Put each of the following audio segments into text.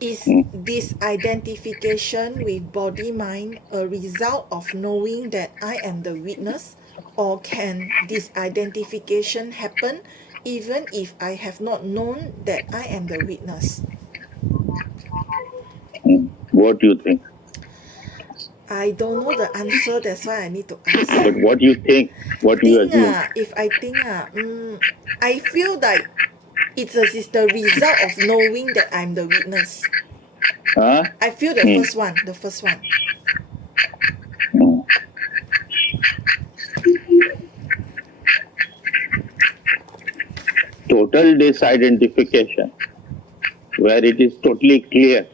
Is this identification with body-mind a result of knowing that I am the witness, or can this identification happen even if I have not known that I am the witness? What do you think? I don't know the answer, that's why I need to ask. But what do you think? What do you assume? If I think, I feel like it's the result of knowing that I'm the witness. Huh? I feel the Hmm. first one, the first one. Hmm. Total disidentification, where it is totally clear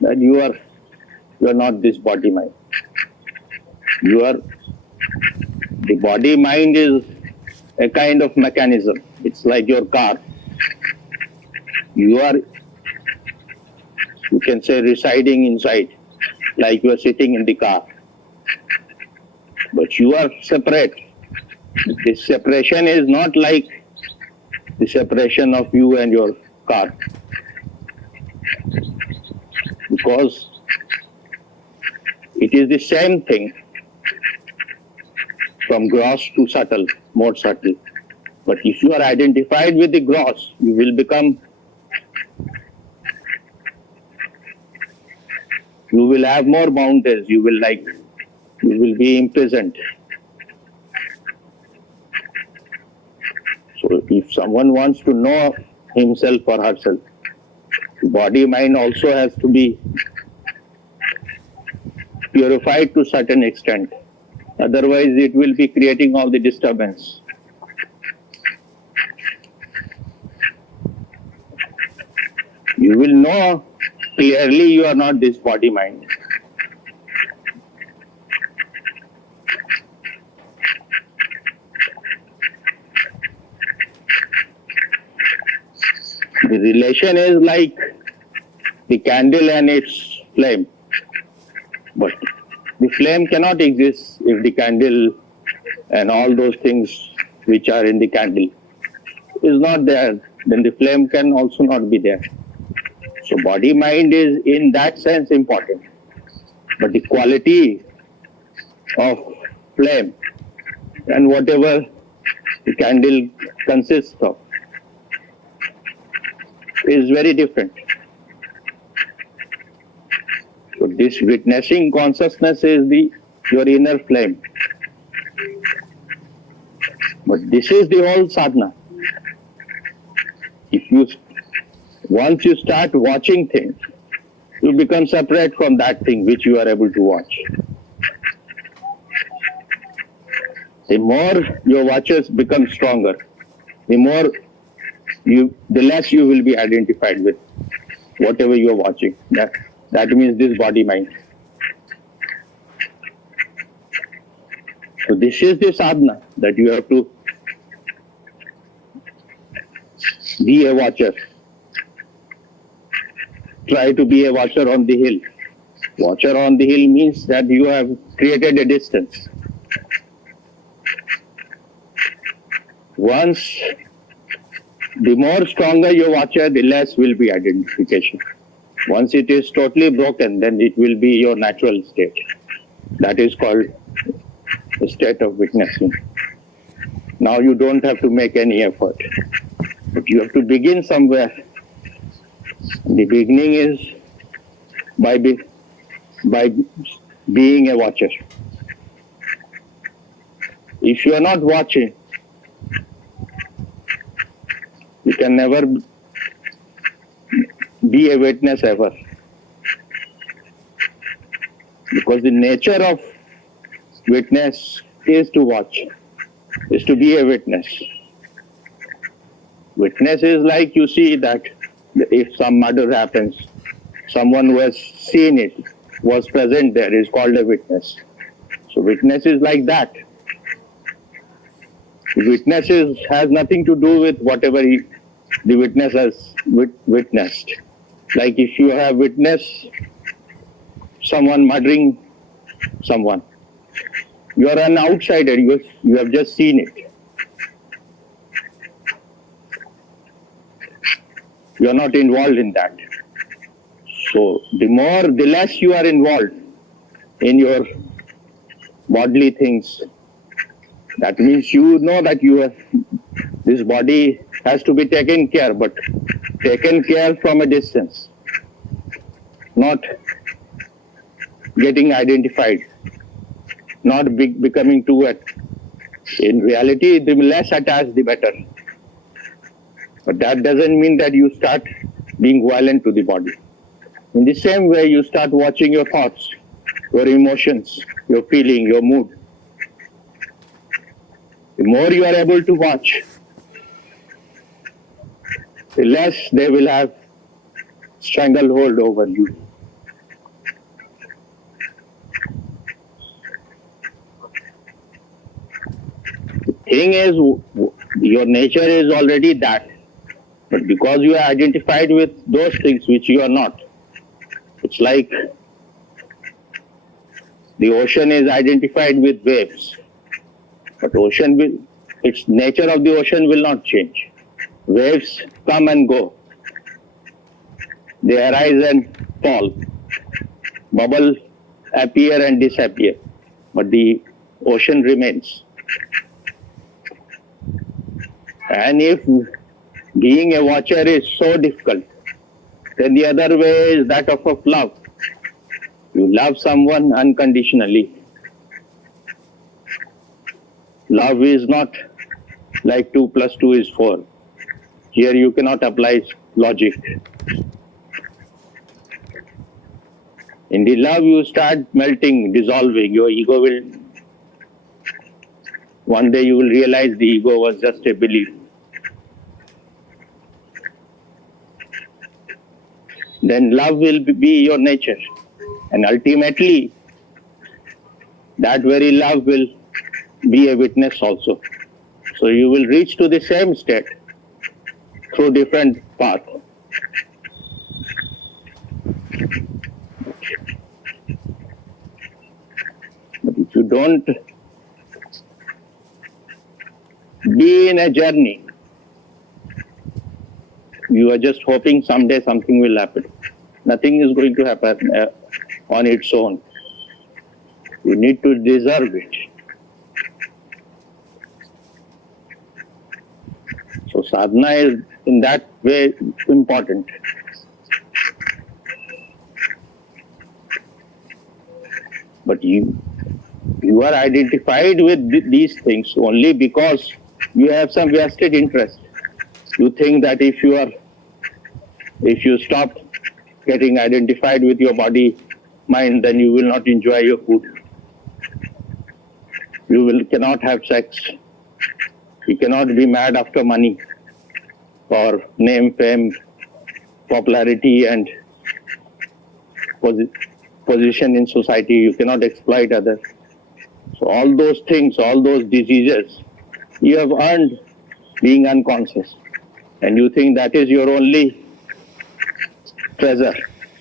that you are not this body mind. You are the body mind is a kind of mechanism. It's like your car. You are, you can say, residing inside, like you are sitting in the car. But you are separate. This separation is not like the separation of you and your car, because it is the same thing from gross to subtle, more subtle. But if you are identified with the gross, you will become, you will have more boundaries. You will be imprisoned. So if someone wants to know himself or herself, body mind also has to be purified to certain extent. Otherwise, it will be creating all the disturbance. You will know clearly you are not this body mind. The relation is like the candle and its flame. But the flame cannot exist if the candle and all those things which are in the candle is not there. Then the flame can also not be there. So body mind is in that sense important. But the quality of flame and whatever the candle consists of is very different. So this witnessing consciousness is your inner flame. But this is the whole sadhana. If you once you start watching things, you become separate from that thing which you are able to watch. The more your watches become stronger, the less you will be identified with whatever you are watching. That means this body mind. So this is the sadhana, that you have to be a watcher. Try to be a watcher on the hill. Watcher on the hill means that you have created a distance. Once, the more stronger your watcher, the less will be identification. Once it is totally broken, then it will be your natural state. That is called the state of witnessing. Now you don't have to make any effort, but you have to begin somewhere. The beginning is by being a watcher. If you are not watching, you can never be a witness ever. Because the nature of witness is to watch, is to be a witness. Witness is like you see that if some murder happens, someone who has seen it, was present there, is called a witness. So witness is like that. Witness has nothing to do with whatever the witness has witnessed. Like if you have witnessed someone murdering someone, you are an outsider, you have just seen it. You are not involved in that. So the less you are involved in your bodily things, that means you know that this body has to be taken care, but taken care from a distance, not getting identified, not becoming too in reality, the less attached, the better. But that doesn't mean that you start being violent to the body. In the same way, you start watching your thoughts, your emotions, your feeling, your mood. The more you are able to watch, the less they will have stranglehold over you. The thing is, your nature is already that. But because you are identified with those things which you are not, it's like the ocean is identified with waves. But its nature of the ocean will not change. Waves come and go. They arise and fall. Bubbles appear and disappear. But the ocean remains. And if being a watcher is so difficult, then the other way is that of love. You love someone unconditionally. Love is not like 2 plus 2 is 4. Here you cannot apply logic. In the love, you start melting, dissolving. Your ego will, one day you will realize the ego was just a belief. Then love will be your nature. And ultimately, that very love will be a witness also. So you will reach to the same state through different paths. But if you don't be in a journey, you are just hoping someday something will happen. Nothing is going to happen on its own. You need to deserve it. So sadhana is in that way important. But you are identified with these things only because you have some vested interest. You think that if you stop getting identified with your body, mind, then you will not enjoy your food. You cannot have sex. You cannot be mad after money or name, fame, popularity and position in society. You cannot exploit others. So all those things, all those diseases, you have earned being unconscious. And you think that is your only treasure.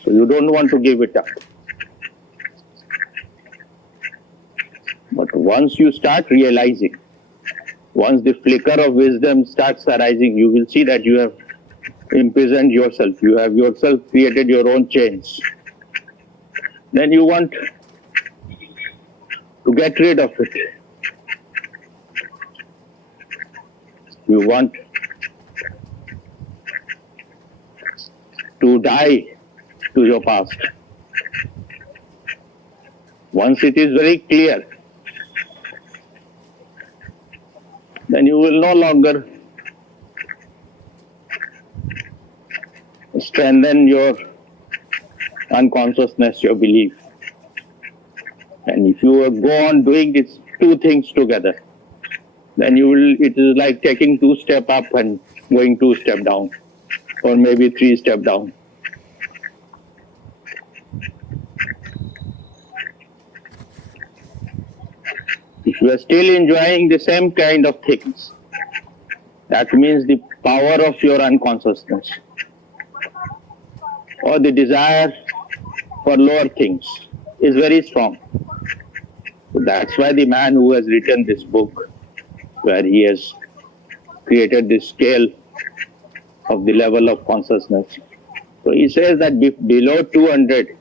So you don't want to give it up. But once you start realizing, once the flicker of wisdom starts arising, you will see that you have imprisoned yourself. You have yourself created your own chains. Then you want to get rid of it. You want to die to your past. Once it is very clear, then you will no longer strengthen your unconsciousness, your belief. And if you go on doing these two things together, then it is like taking 2 steps up and going 2 steps down, or maybe 3 steps down. If you are still enjoying the same kind of things, that means the power of your unconsciousness or the desire for lower things is very strong. So that's why the man who has written this book, where he has created this scale of the level of consciousness, So he says that below 200,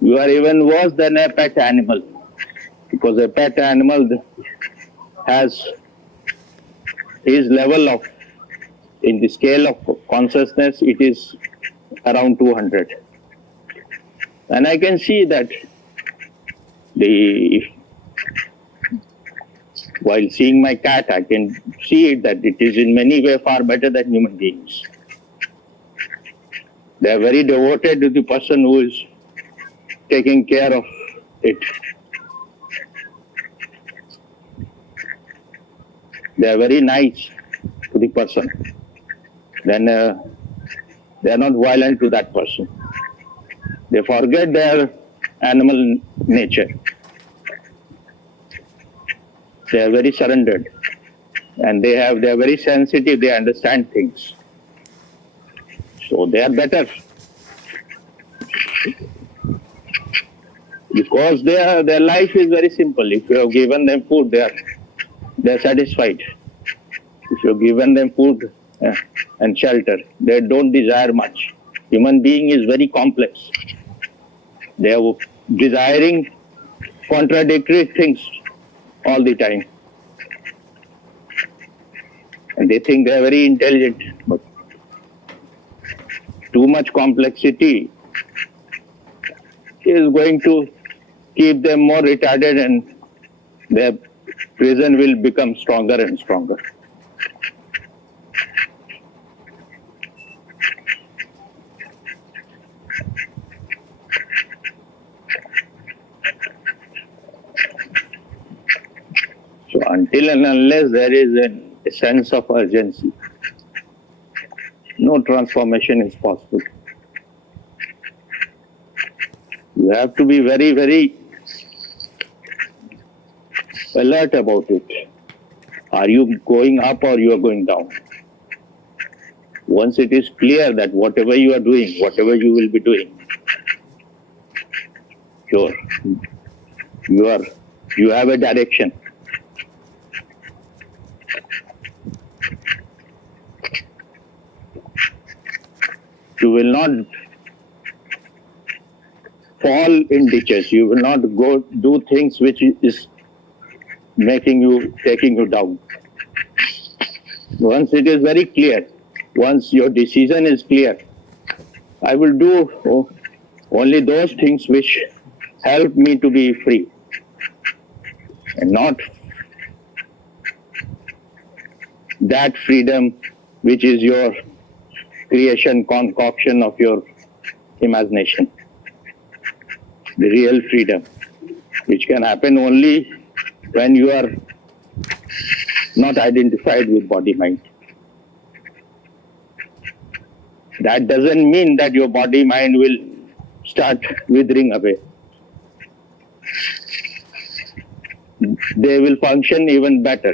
you are even worse than a pet animal, because a pet animal has his level of, in the scale of consciousness, it is around 200. And I can see that while seeing my cat, I can see it that it is in many ways far better than human beings. They are very devoted to the person who is taking care of it. They are very nice to the person. Then they are not violent to that person. They forget their animal nature. They are very surrendered, and they are very sensitive. They understand things, so they are better because their life is very simple. If you have given them food, they are satisfied. If you have given them food and shelter, they don't desire much. Human being is very complex. They are desiring contradictory things all the time. And they think they are very intelligent, but too much complexity is going to keep them more retarded, and their prison will become stronger and stronger. So until and unless there is a sense of urgency, no transformation is possible. You have to be very, very alert about it. Are you going up or you are going down? Once it is clear that whatever you are doing, whatever you will be doing, you have a direction. You will not fall in ditches. You will not go do things which is taking you down. Once it is very clear, once your decision is clear, I will do only those things which help me to be free, and not that freedom which is your creation, concoction of your imagination. The real freedom, which can happen only when you are not identified with body-mind. That doesn't mean that your body-mind will start withering away. They will function even better.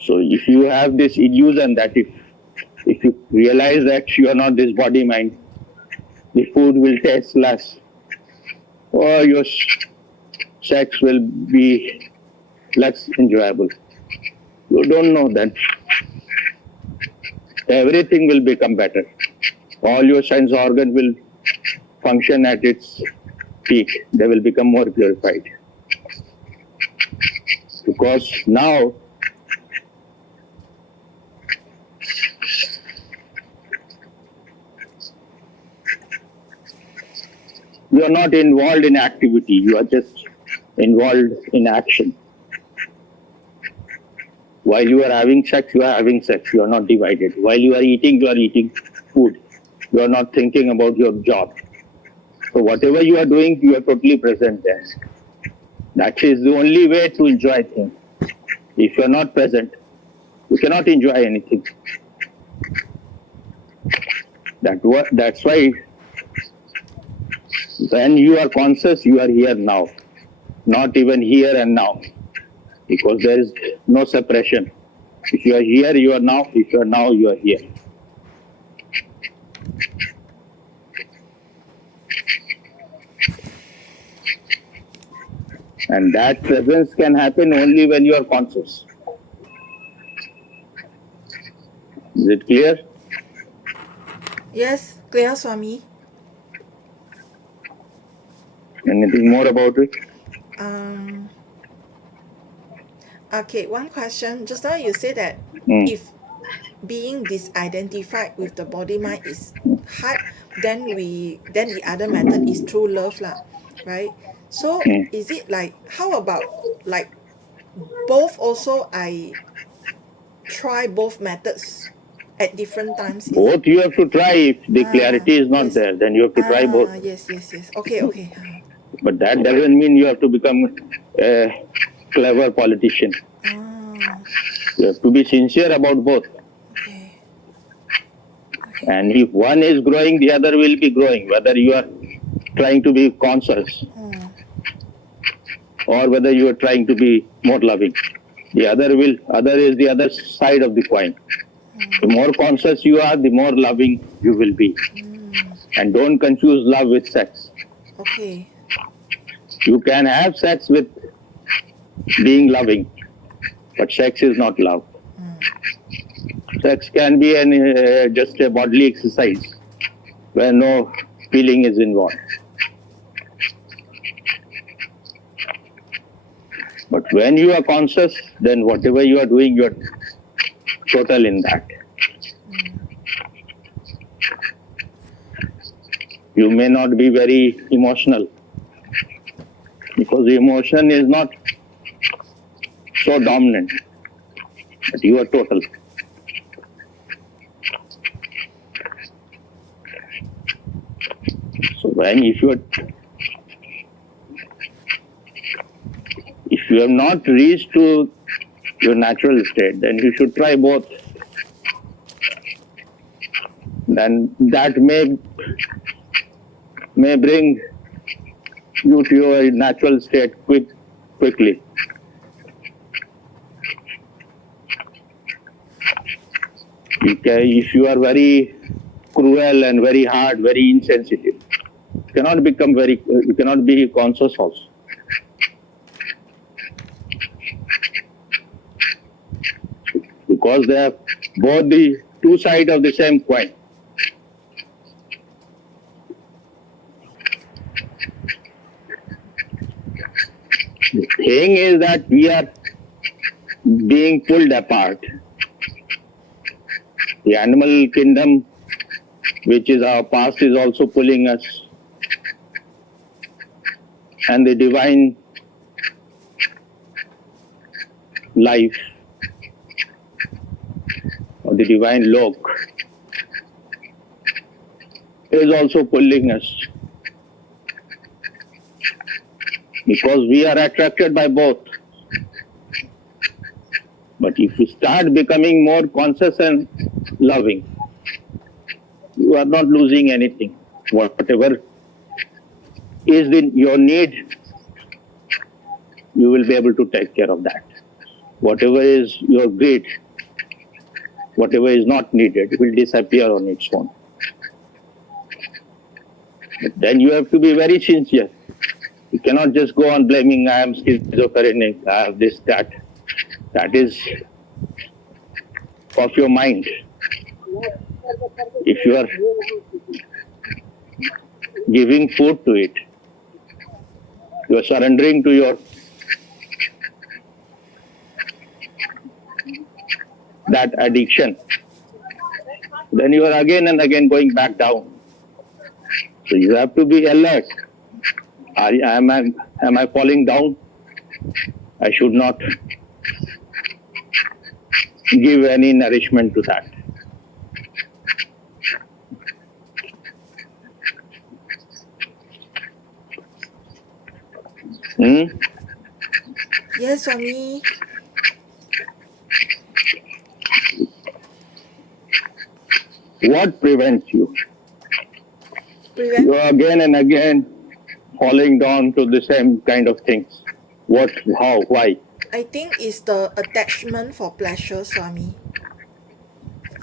So if you have this illusion that if you realize that you are not this body-mind, the food will taste less, or your sex will be less enjoyable. You don't know that everything will become better. All your sense organs will function at its peak. They will become more purified. Because now you are not involved in activity, you are just involved in action. While you are having sex, you are having sex, you are not divided. While you are eating food. You are not thinking about your job. So whatever you are doing, you are totally present there. That is the only way to enjoy things. If you are not present, you cannot enjoy anything. That's why when you are conscious, you are here now. Not even here and now. Because there is no separation. If you are here, you are now. If you are now, you are here. And that presence can happen only when you are conscious. Is it clear? Yes, clear, Swami. Anything more about it? Um, okay, one question. Just now you said that Hmm. if being disidentified with the body mind is hard, then the other method is true love lah, right? So Hmm. is it like, how about like both also I try both methods at different times, is it? Both you have to try. If the clarity is not Yes. there, then you have to try both. Yes. Okay. But that doesn't mean you have to become a clever politician. You have to be sincere about both. Okay. And if one is growing, the other will be growing. Whether you are trying to be conscious or whether you are trying to be more loving, the other is the other side of the coin. The more conscious you are, the more loving you will be. And don't confuse love with sex. Okay. You can have sex with being loving, but sex is not love. Sex can be just a bodily exercise where no feeling is involved. But when you are conscious, then whatever you are doing, you are total in that. You may not be very emotional because emotion is not so dominant, but you are total. So if you have not reached to your natural state, then you should try both. Then that may bring you to your natural state quickly. If you are very cruel and very hard, very insensitive, you cannot be conscious also. Because they are both the two sides of the same coin. The thing is that we are being pulled apart. The animal kingdom, which is our past, is also pulling us. And the divine life, or the divine lok, is also pulling us. Because we are attracted by both. But if you start becoming more conscious and loving, you are not losing anything. Whatever is your need, you will be able to take care of that. Whatever is your greed, whatever is not needed, will disappear on its own. But then you have to be very sincere. You cannot just go on blaming, I am schizophrenic, I have this, that. That is of your mind. If you are giving food to it, you are surrendering to that addiction, then you are again and again going back down. So you have to be alert. Am I falling down? I should not give any nourishment to that. Yes, Swami. What prevents you? Prevent. You are again and again falling down to the same kind of things. What, how, why? I think it's the attachment for pleasure, Swami.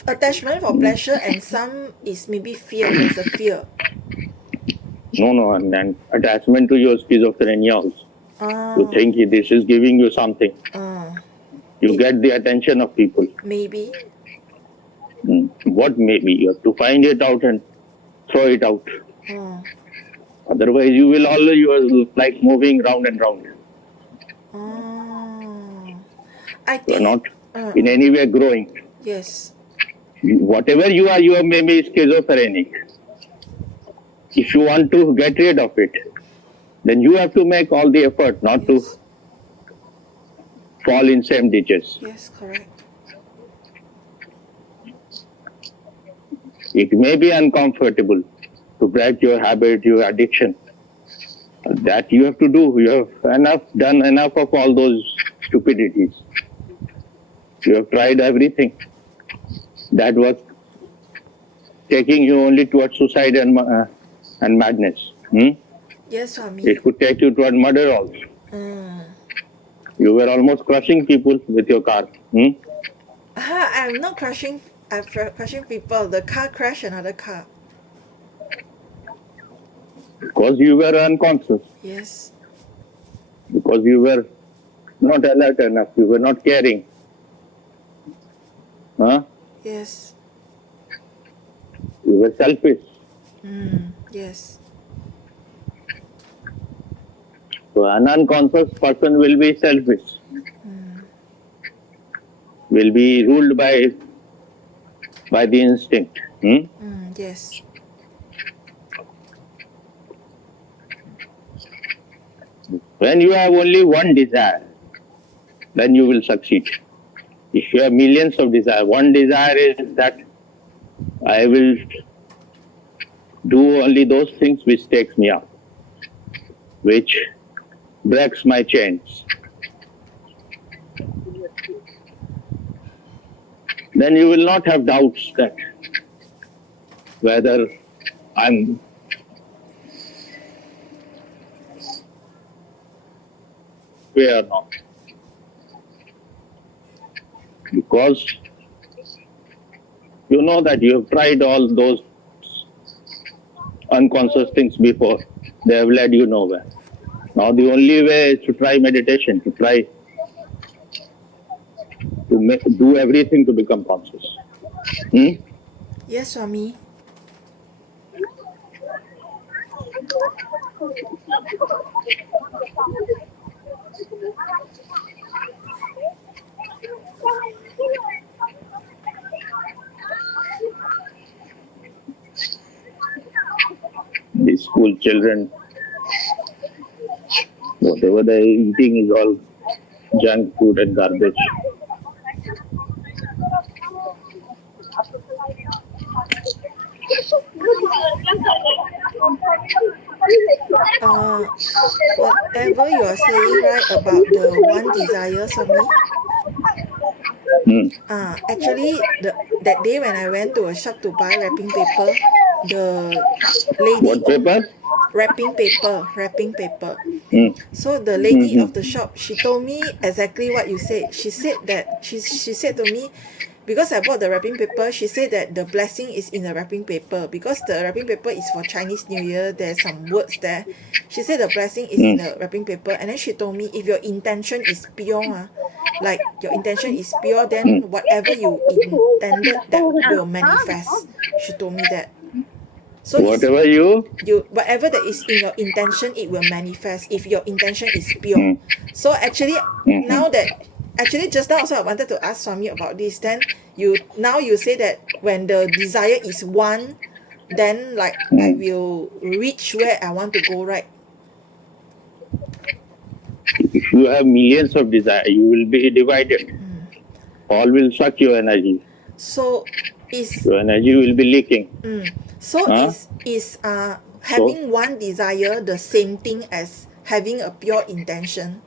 Attachment for pleasure, and some is maybe fear. There's a fear. No, and attachment to your schizophrenia also. You think this is giving you something. You get the attention of people. Maybe. What may be? You have to find it out and throw it out. Oh. Otherwise, you will always you are like moving round and round. Oh. I You are think. not in any way growing. Yes. Whatever you are maybe schizophrenic. If you want to get rid of it, then you have to make all the effort not to Yes. fall in same ditches. Yes, correct. It may be uncomfortable to break your habit, your addiction. That you have to do. You have done enough of all those stupidities. You have tried everything. That was taking you only towards suicide and madness. Yes, Swami. It could take you toward murder also. You were almost crushing people with your car. I'm not crushing. I'm crushing people. The car crashed another car. Because you were unconscious. Yes. Because you were not alert enough. You were not caring. Yes. You were selfish. Yes. So an unconscious person will be selfish. Will be ruled by the instinct. Yes. When you have only one desire, then you will succeed. If you have millions of desires, one desire is that I will do only those things which takes me up, which breaks my chains. Then you will not have doubts that whether I'm fair or not. Because you know that you have tried all those unconscious things before. They have led you nowhere. Now the only way is to try meditation, to try to do everything to become conscious. Yes, Swami. The school children, whatever they're eating is all junk food and garbage. Whatever you are saying, right, about the one desire, Swami. Actually, that day when I went to a shop to buy wrapping paper, the lady What paper? wrapping paper. Mm. So the lady of the shop, she told me exactly what you said. She said that she said to me, because I bought the wrapping paper, she said that the blessing is in the wrapping paper, because the wrapping paper is for Chinese New Year. There's some words there. She said the blessing is in the wrapping paper, and then she told me, if your intention is pure, like your intention is pure, then whatever you intended, that will manifest. She told me that. So Whatever whatever that is in your intention, it will manifest if your intention is pure. So actually, now that actually just now also I wanted to ask Swami about this. Then you say that when the desire is one, then like I will reach where I want to go, right? If you have millions of desire, you will be divided. All will suck your energy. So your energy will be leaking. So is having one desire the same thing as having a pure intention?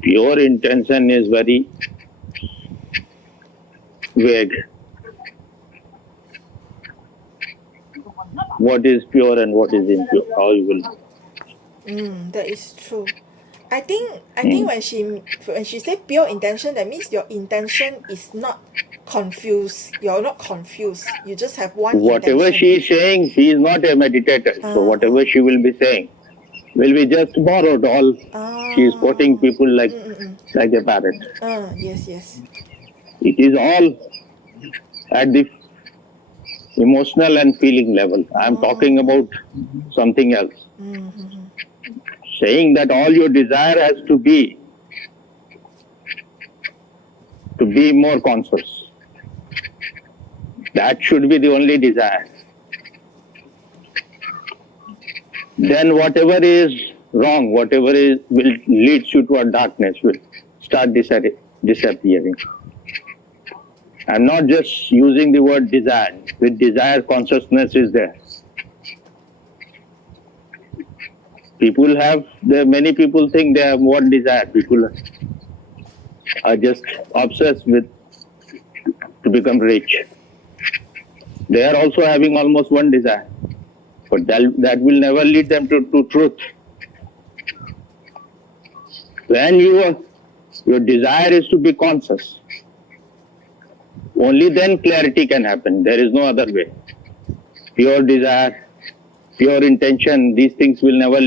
Pure intention is very vague. What is pure and what is impure? How you will? That is true. I think when she said pure intention, that means your intention is not confused. You're not confused. You just have one Whatever intention. she is saying, she is not a meditator. So whatever she will be saying will be just borrowed. All she is quoting people like a parrot. Yes. It is all at the emotional and feeling level. I am talking about something else. Saying that all your desire has to be more conscious. That should be the only desire. Then whatever is wrong, whatever will leads you to a darkness will start disappearing. I'm not just using the word desire. With desire, consciousness is there. Many people think they have one desire. People are just obsessed with to become rich. They are also having almost one desire, but that will never lead them to truth. When your desire is to be conscious, only then clarity can happen. There is no other way. Pure desire, pure intention, these things will never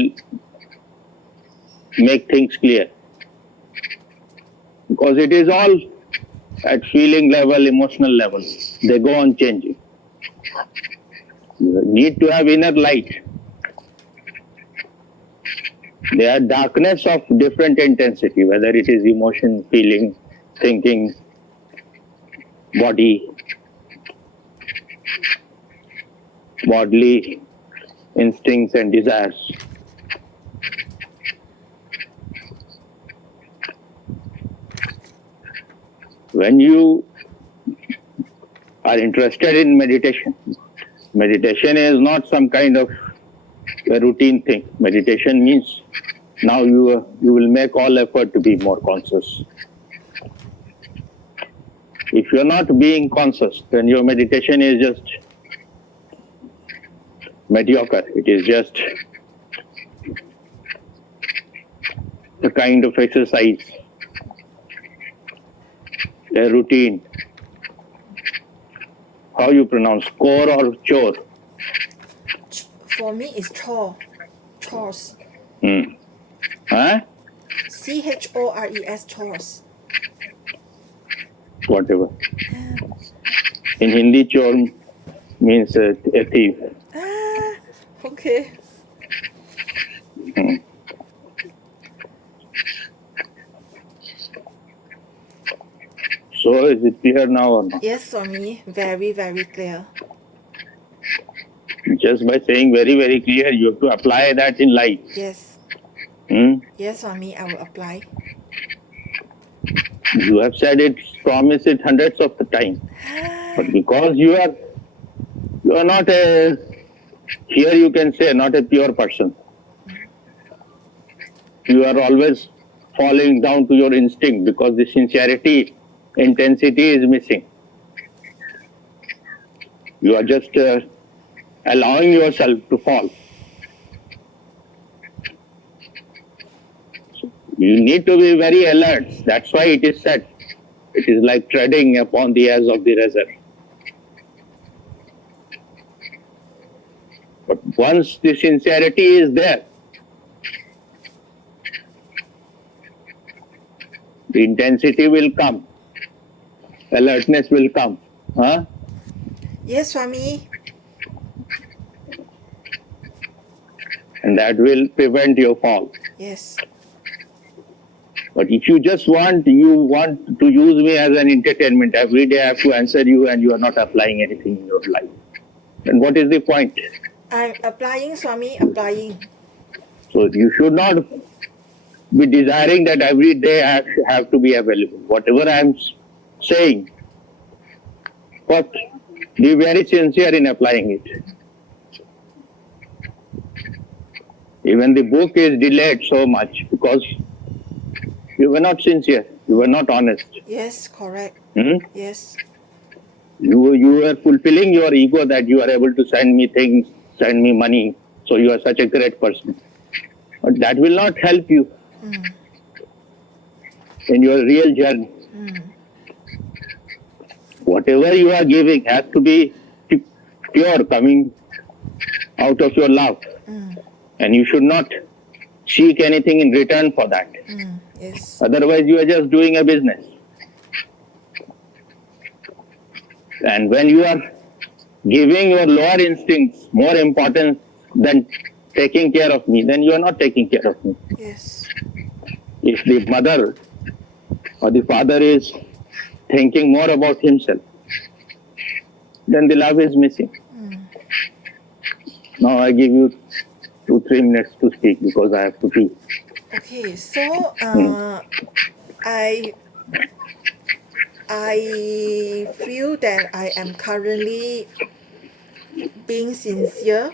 make things clear. Because it is all at feeling level, emotional level. They go on changing. You need to have inner light. There are darkness of different intensity, whether it is emotion, feeling, thinking, body, bodily instincts and desires. When you are interested in meditation, meditation is not some kind of a routine thing. Meditation means now you will make all effort to be more conscious. If you're not being conscious, then your meditation is just mediocre. It is just a kind of exercise, a routine. How you pronounce core or chore? For me, it's chores. Huh? CHORES, chores. Whatever. In Hindi, chore means a thief. Okay. So is it clear now or not? Yes, Swami, very, very clear. Just by saying very, very clear, you have to apply that in life. Yes. Yes, Swami, I will apply. You have said it, promised it hundreds of the time. But because you are not here you can say not a pure person. You are always falling down to your instinct because the sincerity, intensity is missing. You are just allowing yourself to fall. So you need to be very alert. That's why it is said, it is like treading upon the edge of the razor. But once the sincerity is there, the intensity will come, alertness will come. Huh? Yes, Swami. And that will prevent your fall. Yes. But if you just want to use me as an entertainment, every day I have to answer you and you are not applying anything in your life, then what is the point? I'm applying, Swami, applying. So you should not be desiring that every day I have to be available. Whatever I am saying, but be very sincere in applying it. Even the book is delayed so much because you were not sincere, you were not honest. Yes, correct. Yes. You were fulfilling your ego that you are able to send me things, send me money, so you are such a great person. But that will not help you in your real journey. whatever you are giving has to be pure, coming out of your love. And you should not seek anything in return for that. Yes. Otherwise, you are just doing a business. And when you are giving your lower instincts more importance than taking care of me, then you are not taking care of me. Yes. If the mother or the father is thinking more about himself, then the love is missing. Now I give you 2-3 minutes to speak because I have to pee. Okay, so I feel that I am currently being sincere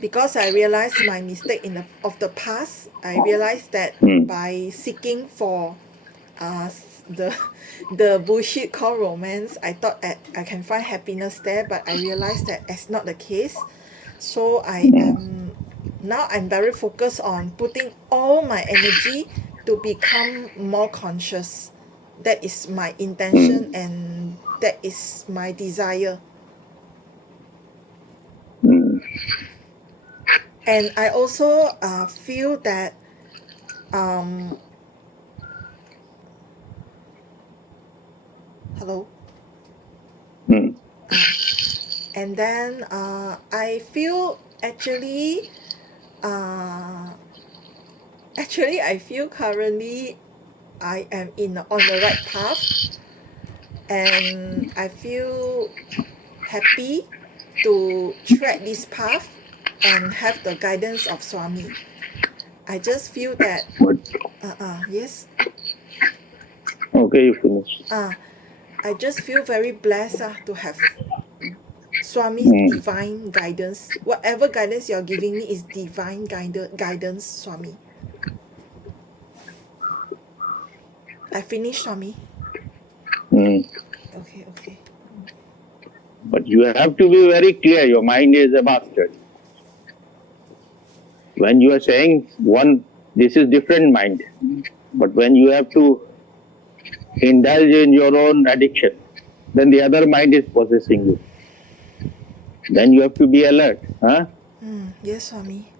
because I realized my mistake of the past. I realized that by seeking for the bullshit called romance, I thought that I can find happiness there, but I realized that that's not the case. So I'm very focused on putting all my energy to become more conscious. That is my intention and that is my desire. And I also feel that hello. And then I feel actually I feel currently I am on the right path, and I feel happy to tread this path and have the guidance of Swami. I just feel that But yes. okay, you finish. I just feel very blessed to have Swami's divine guidance. Whatever guidance you're giving me is divine guidance, Swami. I finished, Swami. Okay. But you have to be very clear. Your mind is a bastard. When you are saying one, this is different mind. But when you have to indulge in your own addiction, then the other mind is possessing you. Then you have to be alert. Huh? Yes, Swami.